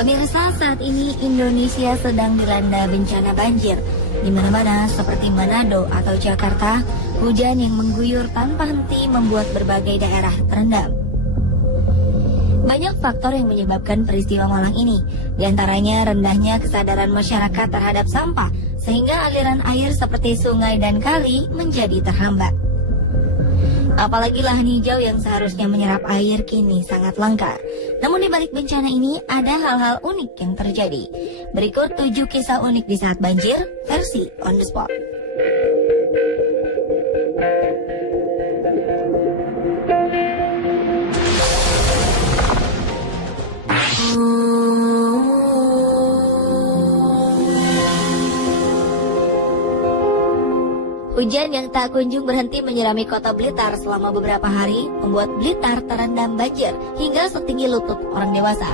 Pemirsa, saat ini Indonesia sedang dilanda bencana banjir. Di mana-mana seperti Manado atau Jakarta, hujan yang mengguyur tanpa henti membuat berbagai daerah terendam. Banyak faktor yang menyebabkan peristiwa malang ini, di antaranya rendahnya kesadaran masyarakat terhadap sampah, sehingga aliran air seperti sungai dan kali menjadi terhambat. Apalagi lahan hijau yang seharusnya menyerap air kini sangat langka. Namun di balik bencana ini ada hal-hal unik yang terjadi. Berikut 7 kisah unik di saat banjir versi On The Spot. Hujan yang tak kunjung berhenti menyirami kota Blitar selama beberapa hari membuat Blitar terendam banjir hingga setinggi lutut orang dewasa.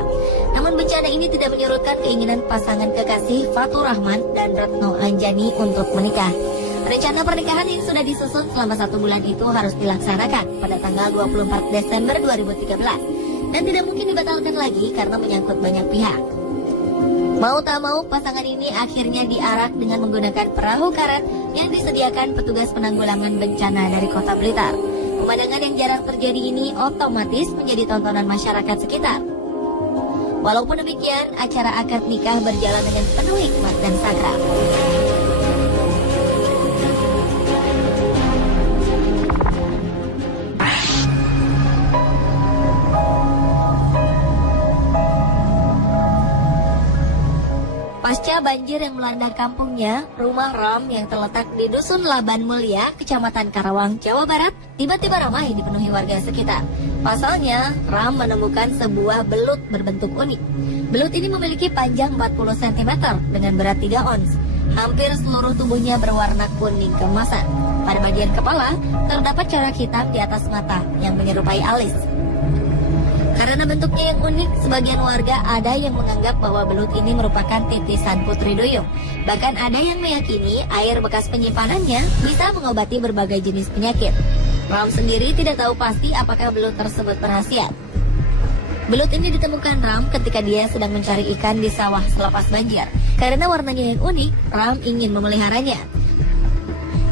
Namun bencana ini tidak menyurutkan keinginan pasangan kekasih Fatur Rahman dan Retno Anjani untuk menikah. Rencana pernikahan yang sudah disusun selama 1 bulan itu harus dilaksanakan pada tanggal 24 Desember 2013 dan tidak mungkin dibatalkan lagi karena menyangkut banyak pihak. Mau tak mau, pasangan ini akhirnya diarak dengan menggunakan perahu karet yang disediakan petugas penanggulangan bencana dari kota Blitar. Pemandangan yang jarang terjadi ini otomatis menjadi tontonan masyarakat sekitar. Walaupun demikian, acara akad nikah berjalan dengan penuh hikmat dan sakral. Pasca banjir yang melanda kampungnya, rumah Ram yang terletak di Dusun Laban Mulia, Kecamatan Karawang, Jawa Barat, tiba-tiba ramai dipenuhi warga sekitar. Pasalnya, Ram menemukan sebuah belut berbentuk unik. Belut ini memiliki panjang 40 cm dengan berat 3 ons. Hampir seluruh tubuhnya berwarna kuning keemasan. Pada bagian kepala, terdapat corak hitam di atas mata yang menyerupai alis. Karena bentuknya yang unik, sebagian warga ada yang menganggap bahwa belut ini merupakan titisan Putri Duyung. Bahkan ada yang meyakini air bekas penyimpanannya bisa mengobati berbagai jenis penyakit. Ram sendiri tidak tahu pasti apakah belut tersebut berkhasiat. Belut ini ditemukan Ram ketika dia sedang mencari ikan di sawah selepas banjir. Karena warnanya yang unik, Ram ingin memeliharanya.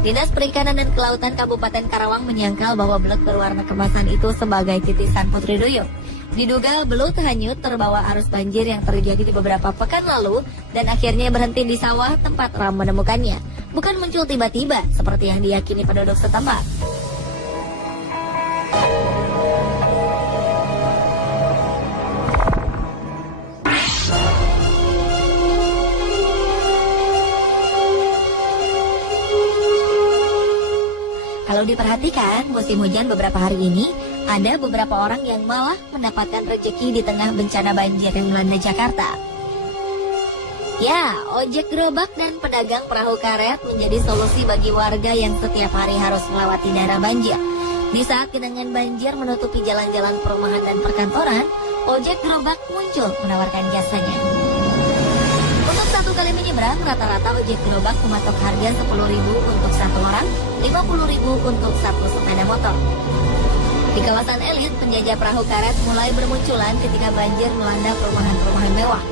Dinas Perikanan dan Kelautan Kabupaten Karawang menyangkal bahwa belut berwarna kemasan itu sebagai titisan Putri Duyung. Diduga belut hanyut terbawa arus banjir yang terjadi di beberapa pekan lalu dan akhirnya berhenti di sawah tempat Ram menemukannya. Bukan muncul tiba-tiba seperti yang diyakini penduduk setempat. Kalau diperhatikan, musim hujan beberapa hari ini, ada beberapa orang yang malah mendapatkan rezeki di tengah bencana banjir yang melanda Jakarta. Ya, ojek gerobak dan pedagang perahu karet menjadi solusi bagi warga yang setiap hari harus melewati daerah banjir. Di saat genangan banjir menutupi jalan-jalan perumahan dan perkantoran, ojek gerobak muncul menawarkan jasanya. Untuk 1 kali menyeberang, rata-rata ojek gerobak mematok harga 10.000 untuk 1 orang, 50.000 untuk 1 sepeda motor. Di kawasan elit, penjajah perahu karet mulai bermunculan ketika banjir melanda perumahan-perumahan mewah.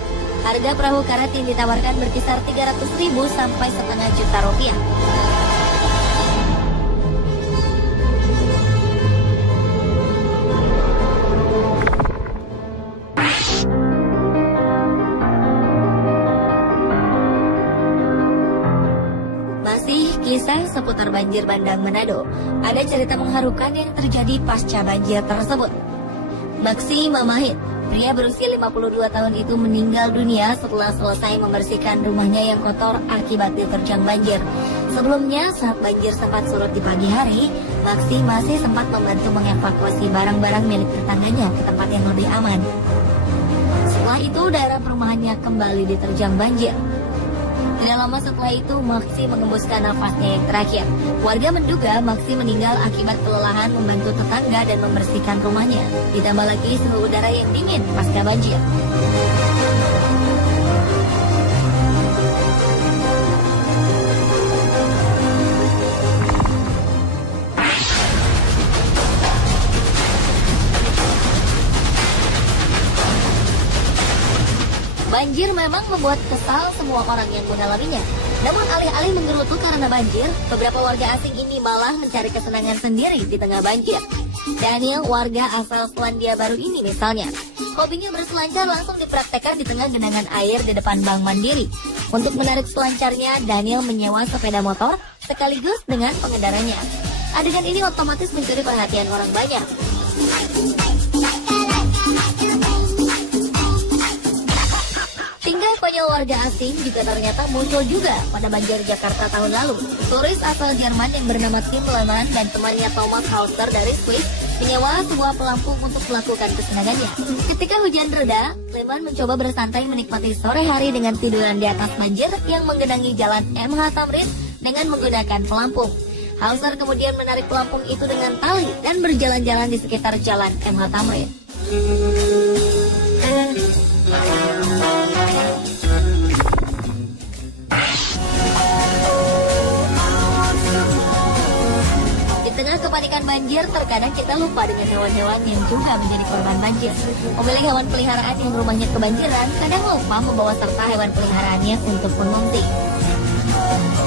Harga perahu karet yang ditawarkan berkisar 300.000 sampai setengah juta rupiah. Kisah seputar banjir bandang Manado. Ada cerita mengharukan yang terjadi pasca banjir tersebut. Maksi Mamahit, pria berusia 52 tahun itu meninggal dunia setelah selesai membersihkan rumahnya yang kotor akibat diterjang banjir. Sebelumnya, saat banjir sempat surut di pagi hari, Maksi masih sempat membantu mengevakuasi barang-barang milik tetangganya ke tempat yang lebih aman. Setelah itu, daerah perumahannya kembali diterjang banjir. Tidak lama setelah itu, Maksi mengembuskan nafasnya yang terakhir. Warga menduga Maksi meninggal akibat kelelahan membantu tetangga dan membersihkan rumahnya. Ditambah lagi suhu udara yang dingin pasca banjir. Banjir memang membuat kesal semua orang yang mengalaminya. Namun alih-alih menggerutu karena banjir, beberapa warga asing ini malah mencari kesenangan sendiri di tengah banjir. Daniel, warga asal Selandia Baru ini misalnya, hobinya berselancar langsung dipraktekkan di tengah genangan air di depan Bank Mandiri. Untuk menarik selancarnya, Daniel menyewa sepeda motor sekaligus dengan pengendaranya. Adegan ini otomatis mencuri perhatian orang banyak. Tingkah konyol warga asing juga ternyata muncul juga pada banjir Jakarta tahun lalu. Turis asal Jerman yang bernama Tim Lehmann dan temannya Thomas Hauser dari Swiss menyewa sebuah pelampung untuk melakukan kesenangannya. Ketika hujan reda, Lehmann mencoba bersantai menikmati sore hari dengan tiduran di atas banjir yang menggenangi jalan MH Tamrin dengan menggunakan pelampung. Hauser kemudian menarik pelampung itu dengan tali dan berjalan-jalan di sekitar jalan MH Tamrin. Di tengah kepanikan banjir, terkadang kita lupa dengan hewan-hewan yang juga menjadi korban banjir. Pemilik hewan peliharaan yang rumahnya kebanjiran kadang lupa membawa serta hewan peliharaannya untuk mengungsi.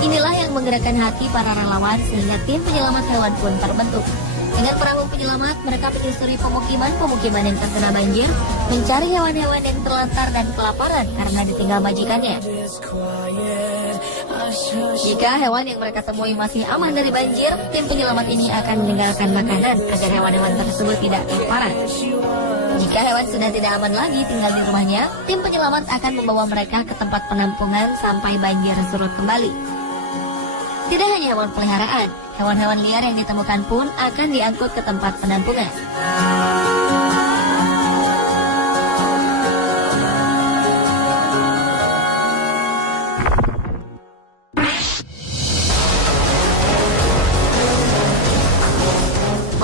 Inilah yang menggerakkan hati para relawan sehingga tim penyelamat hewan pun terbentuk. Dengan perahu penyelamat, mereka menyusuri pemukiman-pemukiman yang terkena banjir, mencari hewan-hewan yang terlantar dan kelaparan karena ditinggal majikannya. Jika hewan yang mereka temui masih aman dari banjir, tim penyelamat ini akan meninggalkan makanan agar hewan-hewan tersebut tidak kelaparan. Jika hewan sudah tidak aman lagi tinggal di rumahnya, tim penyelamat akan membawa mereka ke tempat penampungan sampai banjir surut kembali. Tidak hanya hewan peliharaan, hewan-hewan liar yang ditemukan pun akan diangkut ke tempat penampungan.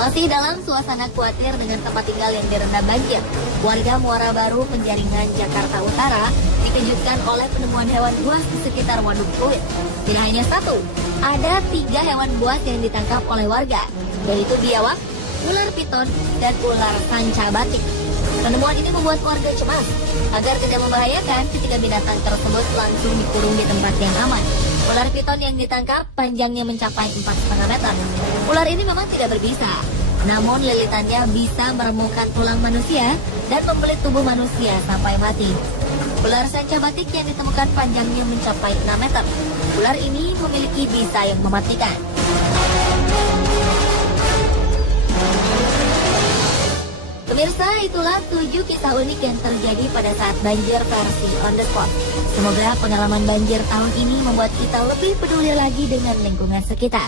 Masih dalam suasana khawatir dengan tempat tinggal yang direndam banjir, warga Muara Baru, Penjaringan, Jakarta Utara dikejutkan oleh penemuan hewan buas di sekitar Waduk Pluit. Tidak hanya satu, ada 3 hewan buas yang ditangkap oleh warga, yaitu biawak, ular piton, dan ular sanca batik. Penemuan ini membuat warga cemas. Agar tidak membahayakan, ketiga binatang tersebut langsung dikurung di tempat yang aman. Ular piton yang ditangkap panjangnya mencapai 4,5 meter. Ular ini memang tidak berbisa, namun lilitannya bisa meremukkan tulang manusia dan membelit tubuh manusia sampai mati. Ular sanca batik yang ditemukan panjangnya mencapai 6 meter. Ular ini memiliki bisa yang mematikan. Pemirsa, itulah 7 kisah unik yang terjadi pada saat banjir versi on the spot. Semoga pengalaman banjir tahun ini membuat kita lebih peduli lagi dengan lingkungan sekitar.